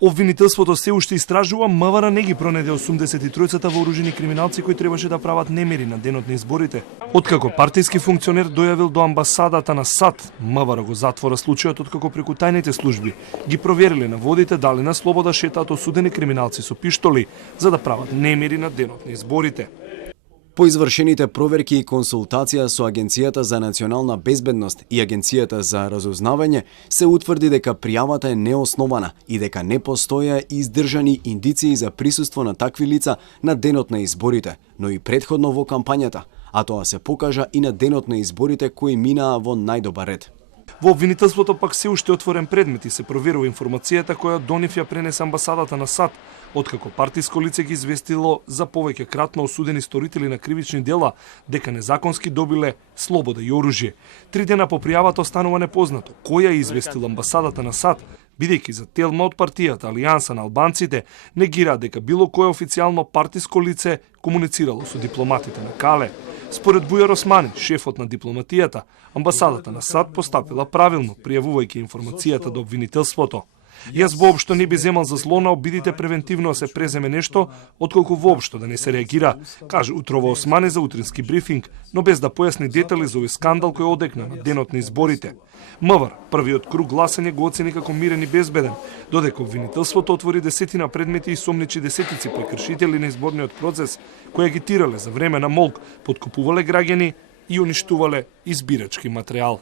Обвинителството се уште истражува, МВР не ги пронеде 83-цата вооружени криминалци кои требаше да прават немири на денот на изборите. Откако партиски функционер дојавил до амбасадата на САД, МВР го затвора случајот откако преку тајните служби ги провериле на водите дали на слобода шетаат осудени криминалци со пиштоли за да прават немири на денот на изборите. По извршените проверки и консултација со Агенцијата за национална безбедност и Агенцијата за разузнавање се утврди дека пријавата е неоснована и дека не постоја издржани индиции за присуство на такви лица на денот на изборите, но и претходно во кампањата, а тоа се покажа и на денот на изборите кои минаа во најдобар ред. Во обвинителството пак се уште отворен предмет и се проверува информацијата која до нив ја пренесе амбасадата на САД, откако партиско лице ги известило за повеќе кратно осудени сторители на кривични дела дека незаконски добиле слобода и оружје. 3 дена по пријавата останува непознато која известила амбасадата на САД, бидејќи за телма од партијата Алијанса на албанците негира дека било кое официјално партиско лице комуницирало со дипломатите на Кале. Според Бујар Османи, шефот на дипломатијата, амбасадата на САД постапила правилно, пријавувајќи информацијата до обвинителството. Јас воопшто не би земал за зло на обидите превентивно да се преземе нешто, отколку воопшто да не се реагира, каже утрова Османи за утрински брифинг, но без да појасни детали за овој скандал кој одекна на денот на изборите. МВР, првиот круг гласање го оцени како мирен и безбеден, додека обвинителството отвори десетина предмети и сомничи десетици прекршители на изборниот процес кои агитирале за време на молк, подкупувале граѓани и уништувале избирачки материјал.